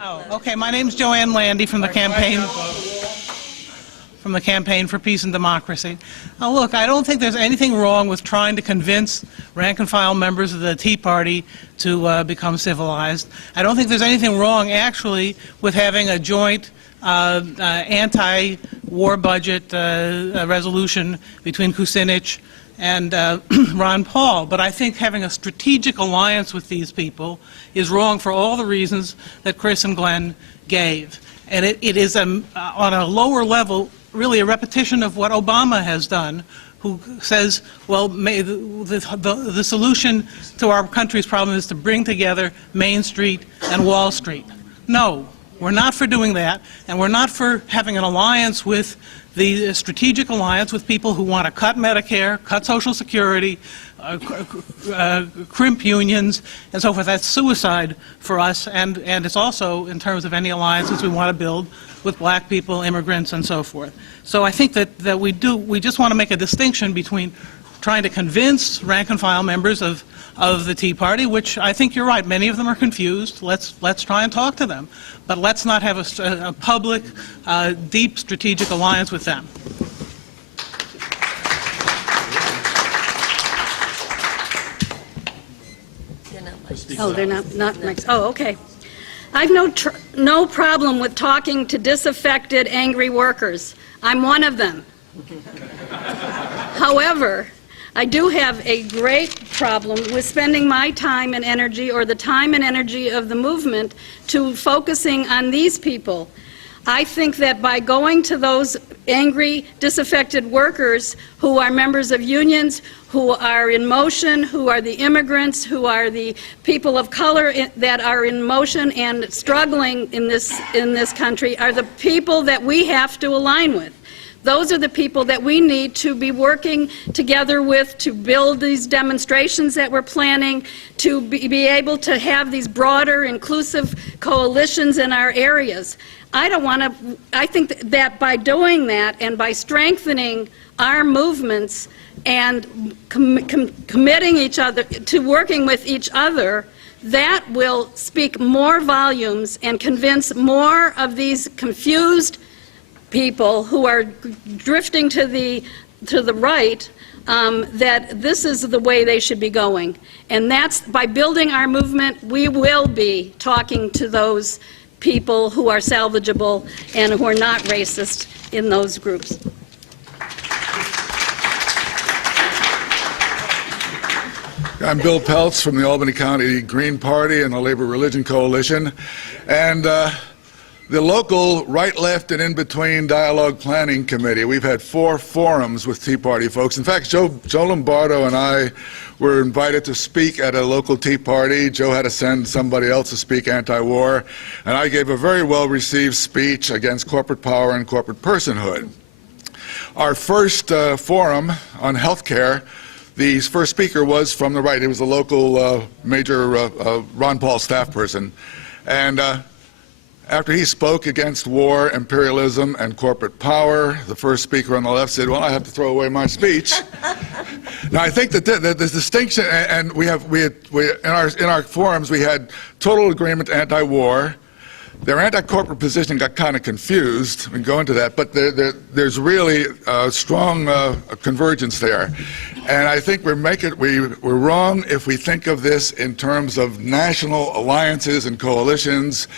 Oh, okay. My name's Joanne Landy from the Campaign for Peace and Democracy. Now, look, I don't think there's anything wrong with trying to convince rank-and-file members of the Tea Party to become civilized. I don't think there's anything wrong, actually, with having a joint anti-war budget resolution between Kucinich and Ron Paul. But I think having a strategic alliance with these people is wrong for all the reasons that Chris and Glenn gave. And it is on a lower level really a repetition of what Obama has done, who says, well, the solution to our country's problem is to bring together Main Street and Wall Street. No, we're not for doing that, and we're not for having an alliance with the strategic alliance with people who want to cut Medicare, cut Social Security, crimp unions, and so forth. That's suicide for us, and it's also, in terms of any alliances we want to build with black people, immigrants, and so forth. So I think that we just want to make a distinction between trying to convince rank-and-file members of the Tea Party, which I think you're right, many of them are confused. Let's try and talk to them. But let's not have a public, deep strategic alliance with them. Oh, they're not next. Oh, okay. I've no problem with talking to disaffected, angry workers. I'm one of them. However, I do have a great problem with spending my time and energy, or the time and energy of the movement, to focusing on these people. I think that by going to those angry, disaffected workers who are members of unions, who are in motion, who are the immigrants, who are the people of color that are in motion and struggling in this country, are the people that we have to align with. Those are the people that we need to be working together with to build these demonstrations that we're planning, to be able to have these broader, inclusive coalitions in our areas. I think that by doing that and by strengthening our movements and committing each other to working with each other, that will speak more volumes and convince more of these confused people who are drifting to the right, that this is the way they should be going. And that's by building our movement, we will be talking to those people who are salvageable and who are not racist in those groups. I'm Bill Peltz from the Albany County Green Party and the Labor Religion Coalition. And the local right, left, and in-between dialogue planning committee, we've had 4 forums with Tea Party folks. In fact, Joe Lombardo and I were invited to speak at a local Tea Party. Joe had to send somebody else to speak anti-war, and I gave a very well-received speech against corporate power and corporate personhood. Our first forum on health care, the first speaker was from the right. He was a local major Ron Paul staff person. And after he spoke against war, imperialism, and corporate power, the first speaker on the left said, well, I have to throw away my speech. Now, I think that the distinction, and in our forums, we had total agreement anti-war. Their anti-corporate position got kind of confused. We can go into that, but there's really a strong convergence there. And I think we're wrong if we think of this in terms of national alliances and coalitions.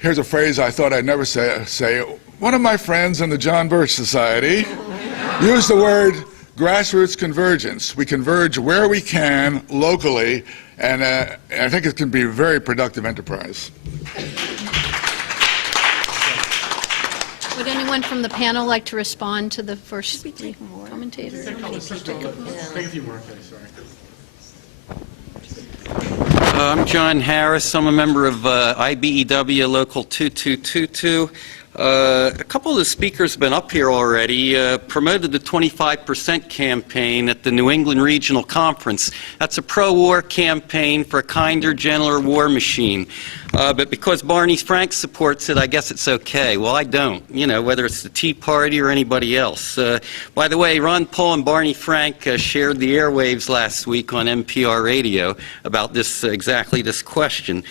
Here's a phrase I thought I'd never say. One of my friends in the John Birch Society used the word grassroots convergence. We converge where we can locally, and I think it can be a very productive enterprise. Would anyone from the panel like to respond to the first commentator? I'm John Harris. I'm a member of IBEW Local 2222. A couple of the speakers have been up here already, promoted the 25% campaign at the New England Regional Conference. That's a pro-war campaign for a kinder, gentler war machine. But because Barney Frank supports it, I guess it's okay. Well, I don't, whether it's the Tea Party or anybody else. By the way, Ron Paul and Barney Frank shared the airwaves last week on NPR radio about this exactly this question.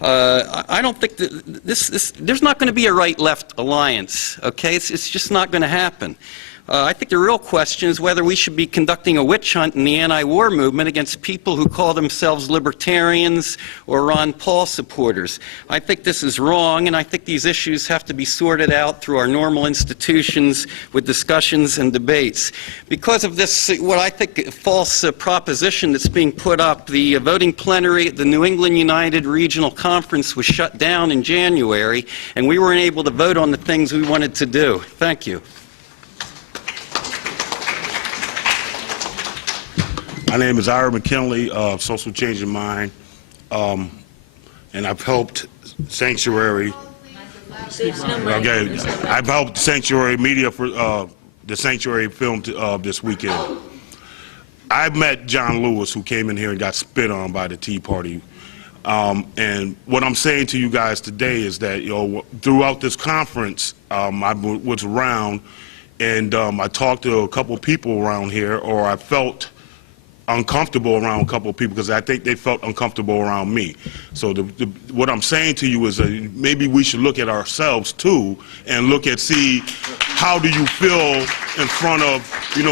I don't think that there's not going to be a right-left alliance, okay? It's just not going to happen. I think the real question is whether we should be conducting a witch hunt in the anti-war movement against people who call themselves libertarians or Ron Paul supporters. I think this is wrong, and I think these issues have to be sorted out through our normal institutions with discussions and debates. Because of this, what I think false proposition that's being put up, the voting plenary at the New England United Regional Conference was shut down in January, and we weren't able to vote on the things we wanted to do. Thank you. My name is Ira McKinley of Social Change in Mind, and I've helped Sanctuary. Okay, I've helped Sanctuary Media for the Sanctuary film this weekend. I met John Lewis, who came in here and got spit on by the Tea Party. And what I'm saying to you guys today is that, throughout this conference, I was around, and I talked to a couple people around here, or I felt uncomfortable around a couple of people because I think they felt uncomfortable around me. So what I'm saying to you is maybe we should look at ourselves too and see how do you feel in front of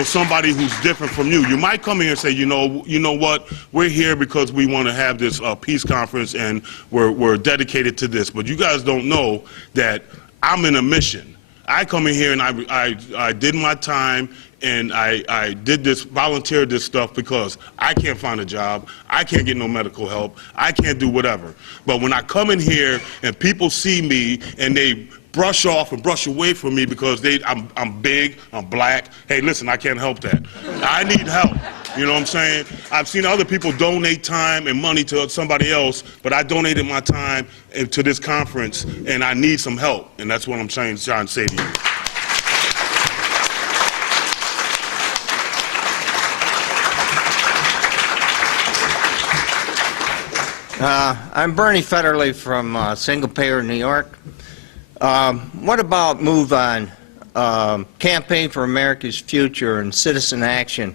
somebody who's different from you. You might come here and say, you know what, we're here because we want to have this peace conference and we're dedicated to this. But you guys don't know that I'm in a mission. I come in here and I did my time, and I did this, volunteered this stuff because I can't find a job, I can't get no medical help, I can't do whatever. But when I come in here and people see me and they brush off and brush away from me because I'm big, I'm black, hey, listen, I can't help that. I need help. You know what I'm saying? I've seen other people donate time and money to somebody else, but I donated my time to this conference, and I need some help. And that's what I'm trying to say to you. I'm Bernie Federley from Single Payer, New York. What about Move On, Campaign for America's Future, and Citizen Action?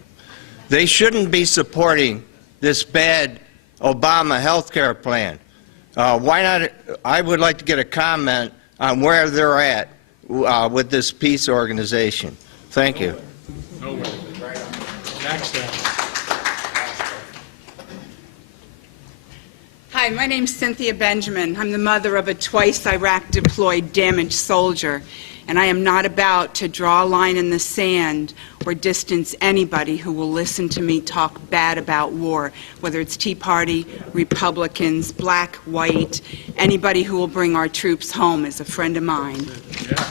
They shouldn't be supporting this bad Obama health care plan. Why not? I would like to get a comment on where they're at with this peace organization. Thank you. Hi, my name's Cynthia Benjamin. I'm the mother of a twice Iraq-deployed damaged soldier, and I am not about to draw a line in the sand or distance anybody who will listen to me talk bad about war, whether it's Tea Party, Republicans, black, white. Anybody who will bring our troops home is a friend of mine. Yeah.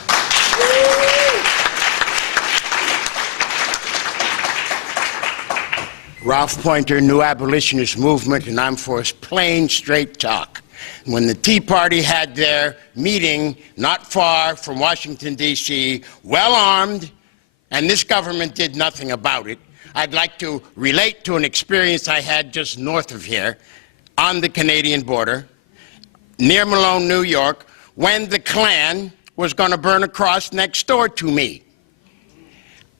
Ralph Pointer, New Abolitionist Movement, and I'm for plain, straight talk. When the Tea Party had their meeting not far from Washington, D.C., well-armed, and this government did nothing about it, I'd like to relate to an experience I had just north of here, on the Canadian border, near Malone, New York, when the Klan was going to burn a cross next door to me.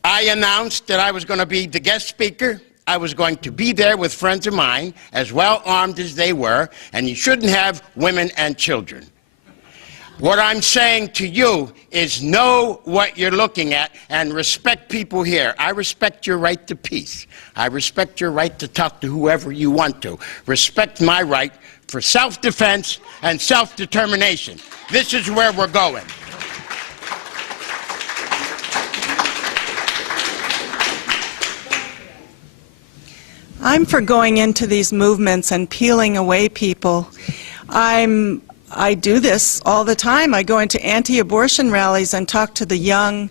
I announced that I was going to be the guest speaker. I was going to be there with friends of mine, as well armed as they were, and you shouldn't have women and children. What I'm saying to you is know what you're looking at and respect people here. I respect your right to peace. I respect your right to talk to whoever you want to. Respect my right for self-defense and self-determination. This is where we're going. I'm for going into these movements and peeling away people. I do this all the time. I go into anti-abortion rallies and talk to the young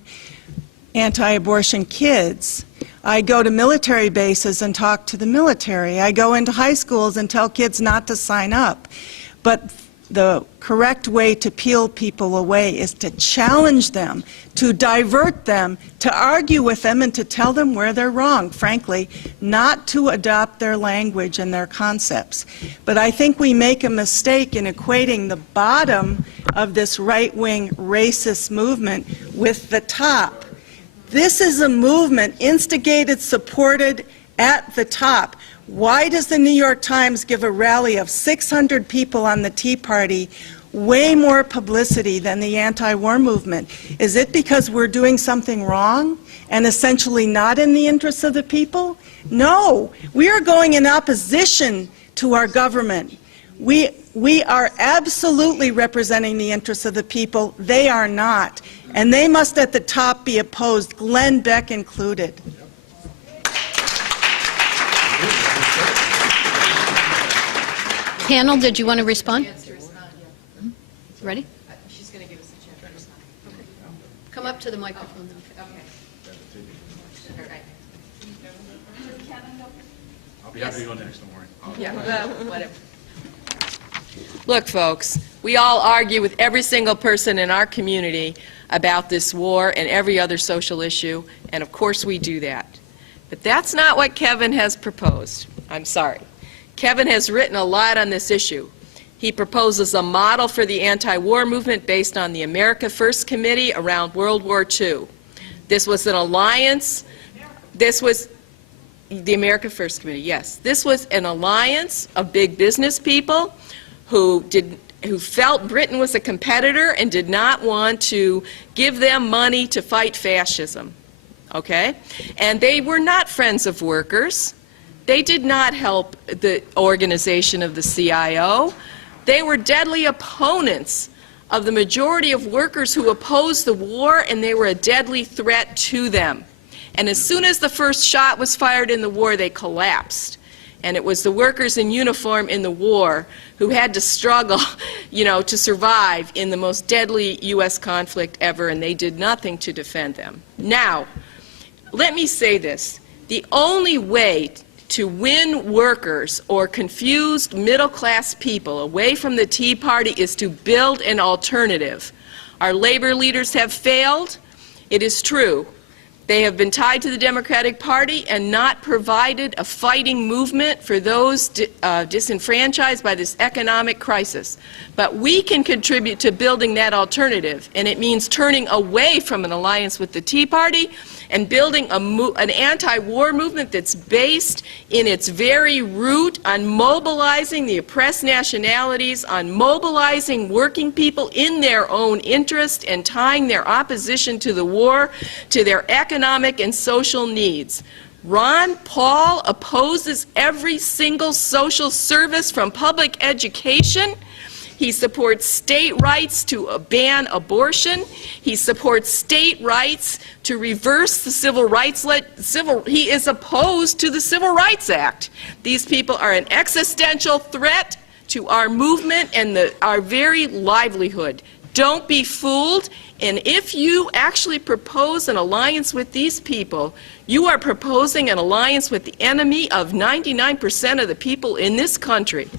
anti-abortion kids. I go to military bases and talk to the military. I go into high schools and tell kids not to sign up. But the correct way to peel people away is to challenge them, to divert them, to argue with them, and to tell them where they're wrong, frankly, not to adopt their language and their concepts. But I think we make a mistake in equating the bottom of this right-wing racist movement with the top. This is a movement instigated, supported at the top. Why does the New York Times give a rally of 600 people on the Tea Party way more publicity than the anti-war movement? Is it because we're doing something wrong and essentially not in the interests of the people? No, we are going in opposition to our government. We are absolutely representing the interests of the people. They are not. And they must at the top be opposed, Glenn Beck included. Panel, did you want to respond? Ready? She's going to give us a chance to respond. Come up to the microphone. I'll be happy to go next, don't worry. Yeah, well, whatever. Look, folks, we all argue with every single person in our community about this war and every other social issue, and of course we do that. But that's not what Kevin has proposed. I'm sorry. Kevin has written a lot on this issue. He proposes a model for the anti-war movement based on the America First Committee around World War II. This was an alliance. This was the America First Committee, yes. This was an alliance of big business people who felt Britain was a competitor and did not want to give them money to fight fascism, okay? And they were not friends of workers. They did not help the organization of the CIO. They were deadly opponents of the majority of workers who opposed the war, and they were a deadly threat to them. And as soon as the first shot was fired in the war, they collapsed. And it was the workers in uniform in the war who had to struggle, to survive in the most deadly U.S. conflict ever, and they did nothing to defend them. Now, let me say this. The only way to win workers or confused middle-class people away from the Tea Party is to build an alternative. Our labor leaders have failed. It is true. They have been tied to the Democratic Party and not provided a fighting movement for those disenfranchised by this economic crisis. But we can contribute to building that alternative, and it means turning away from an alliance with the Tea Party and building an anti-war movement that's based in its very root on mobilizing the oppressed nationalities, on mobilizing working people in their own interest and tying their opposition to the war to their economic and social needs. Ron Paul opposes every single social service from public education. He supports state rights to ban abortion. He supports state rights to reverse the civil rights. He is opposed to the Civil Rights Act. These people are an existential threat to our movement and our very livelihood. Don't be fooled. And if you actually propose an alliance with these people, you are proposing an alliance with the enemy of 99% of the people in this country.